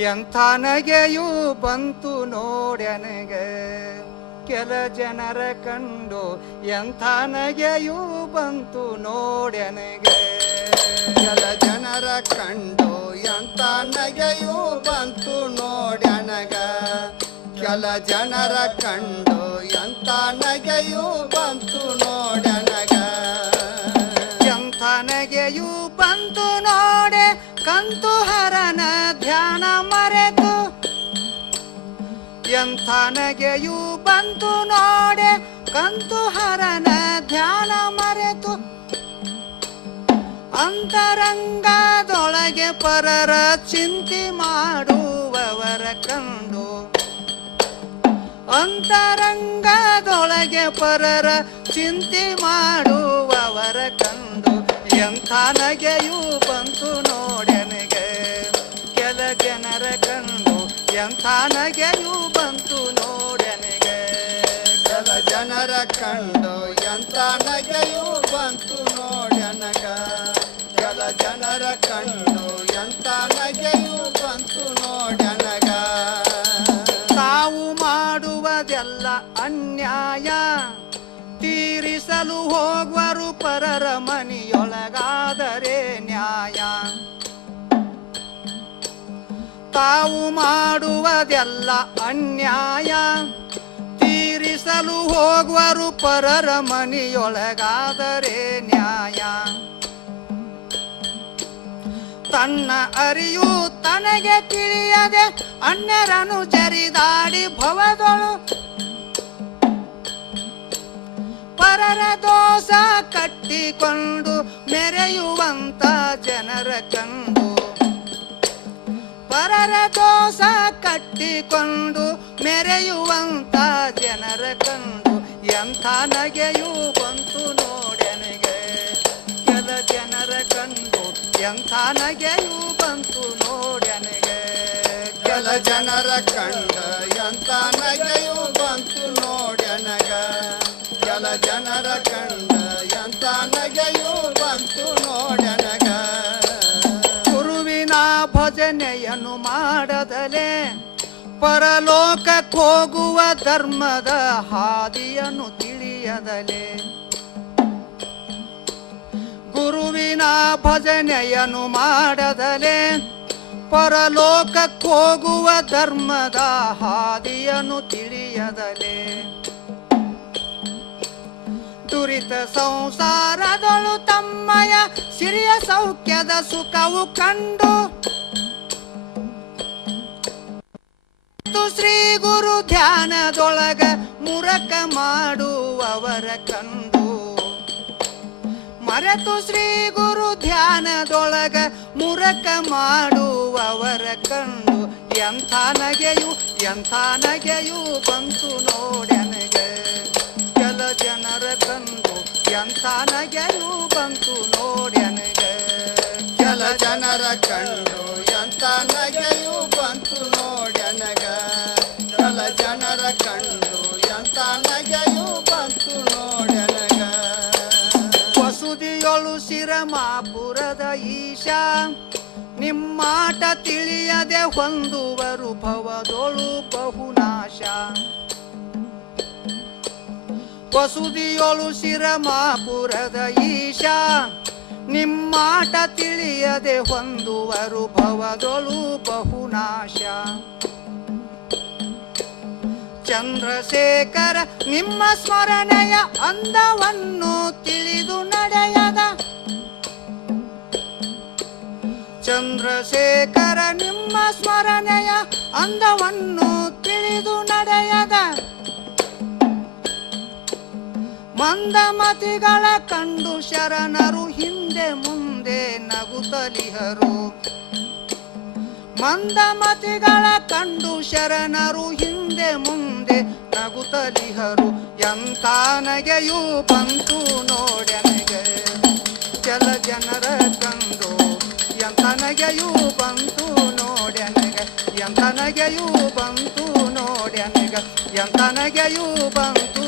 ಎಂಥ ನಗೆಯೂ ಬಂತು ನೋಡ್ಯನಗೆ ಕೆಲ ಜನರ ಕಂಡು ಎಂಥ ನಗೆಯೂ ಬಂತು ನೋಡ್ಯನಗೆ ಕೆಲ ಜನರ ಕಂಡು ಎಂಥ ನಗೆಯೂ ಬಂತು ನೋಡ್ಯನಗ ಕೆಲ ಜನರ ಕಂಡು ಎಂಥ ನಗೆಯೂ ಬಂತು ನೋಡ್ಯನಗ ಎಂಥ ನಗೆಯೂ ಬಂತು ನೋಡೆ ಕಂತು ಹರನ ಧ್ಯಾನ ಮರೆತು ಎಂಥ ನಗೆಯೂ ಬಂತು ನೋಡೆ ಕಂತು ಹರನ ಧ್ಯಾನ ಮರೆತು ಅಂತರಂಗದೊಳಗೆ ಪರರ ಚಿಂತೆ ಮಾಡುವವರ ಕಂಡು ಅಂತರಂಗದೊಳಗೆ ಪರರ ಚಿಂತೆ ಮಾಡುವವರ ಕಂಡು ಎಂಥ ನಗೆಯೂ ಬಂತು ನೋಡ್ಯನಗೆ ಕೆಲ ಜನರ ಕಂಡು ಎಂಥ ನಗೆಯೂ ಬಂತು ನೋಡ್ಯನಗೆ ಕೆಲ ಜನರ ಕಂಡು ಎಂಥ ನಗೆಯೂ ಬಂತು ನೋಡ್ಯನಗ ಕೆಲ ಜನರ ಕಂಡು ಎಂಥ ನಗೆಯೂ ಬಂತು ನೋಡ್ಯನಗ ತಾವು ಮಾಡುವುದೆಲ್ಲ ಅನ್ಯಾಯ ತೀರಿಸಲು ಹೋಗುವರು ಪರರ ಮನೆಯೊಳಗಾದರೆ ನ್ಯಾಯ ತಾವು ಮಾಡುವುದೆಲ್ಲ ಅನ್ಯಾಯ ತೀರಿಸಲು ಹೋಗುವರು ಪರರ ಮನೆಯೊಳಗಾದರೆ ನ್ಯಾಯ ತನ್ನ ಅರಿಯು ತನಗೆ ತಿಳಿಯದೆ ಅನ್ಯರನು ಜರಿದಾಡಿ ಭವದೊಳು ಪರರ ದೋಷ ಕಟ್ಟಿಕೊಂಡು ಮೆರೆಯುವಂತ ಜನರ ಕಂಡು ಪರರ ದೋಷ ಕಟ್ಟಿಕೊಂಡು ಮೆರೆಯುವಂತ ಜನರ ಕಂಡು ಎಂಥ ನಗೆಯೂ ಬಂತು ನೋಡ್ಯನಗೆ ಕೆಲ ಜನರ ಕಂಡು ಎಂಥ ನಗೆಯೂ ಬಂತು ನೋಡ್ಯನಗೆ ಕೆಲ ಜನರ ಕಂಡು ಎಂಥ ನಗೆಯೂ ಬಂತು ನೋಡ್ಯನಗ ಕೆಲ ಜನರ ಕಂಡು ಎಂಥ ನಗೆಯೂ ಬಂತು ನೋಡ್ಯನಗ ಗುರುವಿನ ಭಜನೆಯನ್ನು ಮಾಡದಲೆ ಪರಲೋಕಕ್ಕೆ ಹೋಗುವ ಧರ್ಮದ ಹಾದಿಯನ್ನು ತಿಳಿಯದಲೆ ಗುರುವಿನ ಭಜನೆಯನ್ನು ಮಾಡದಲೆ ಪರಲೋಕಕ್ಕೆ ಹೋಗುವ ಧರ್ಮದ ಹಾದಿಯನ್ನು ತಿಳಿಯದಲೆ ದುರಿತ ಸಂಸಾರದಳು ತಮ್ಮಯ ಸಿರಿಯ ಸೌಖ್ಯದ ಸುಖವು ಕಂಡು ಶ್ರೀ ಗುರು ಧ್ಯಾನದೊಳಗ ಮುರಕ ಮಾಡುವವರ ಕಂಡು ಮರೆತು ಶ್ರೀ ಗುರು ಧ್ಯಾನದೊಳಗ ಮುರಕ ಮಾಡುವವರ ಕಂಡು ಎಂಥ ನಗೆಯೂ ಬಂತು ನೋಡ್ಯನಗೆ ಕೆಲ ಜನರ ಕಂಡು ಎಂಥ ನಗೆಯೂ ಬಂತು ನೋಡ್ಯನಗೆ ಕೆಲ ಜನರ ಕಂಡು ಎಂಥ ನಗೆಯೂ ಬಂತು ನೋಡ್ಯನಗ ಕೆಲ ಜನರ ಕಂಡು ಎಂಥ ನಗೆಯೂ ಬಂತು ನೋಡ್ಯನಗ ವಸುದಿಯೊಳು ಶಿರಮಾಪುರದ ಈಶಾ ನಿಮ್ಮಾಟ ತಿಳಿಯದೆ ಹೊಂದುವರು ಭವದೊಳು ಬಹುನಾಶ ವಸುದಿಯೊಳು ಶಿರಮಾಪುರದ ಈಶಾ ನಿಮ್ಮಾಟ ತಿಳಿಯದೆ ಹೊಂದುವರು ಭವದೊಳು ಬಹುನಾಶ ಚಂದ್ರಶೇಖರ ನಿಮ್ಮ ಸ್ಮರಣೆಯ ಅಂದವನ್ನು ತಿಳಿದು ನಡೆಯದ ಚಂದ್ರಶೇಖರ ನಿಮ್ಮ ಸ್ಮರಣೆಯ ಅಂದವನ್ನು ತಿಳಿದು ನಡೆಯದ ಮಂದಮತಿಗಳ ಕಂಡು ಶರಣರು ಹಿಂದೆ ಮುಂದೆ ನಗುತ್ತಲಿಹರು ಮಂದಮತಿಗಳ ಕಂಡು ಶರಣರು ಹಿಂದೆ ಮುಂದೆ ನಗುತ್ತಲಿಹರು ಎಂಥ ನಗೆಯೂ ಬಂತು ನೋಡ್ಯನಗೆ ಕೆಲ ಜನರ ಕಂಡು ಎಂಥ ನಗೆಯೂ ಬಂತು ನೋಡ್ಯನಗೆ ಎಂಥ ನಗೆಯೂ ಬಂತು ನೋಡ್ಯನಗೆ ಎಂಥ ನಗೆಯೂ ಬಂತು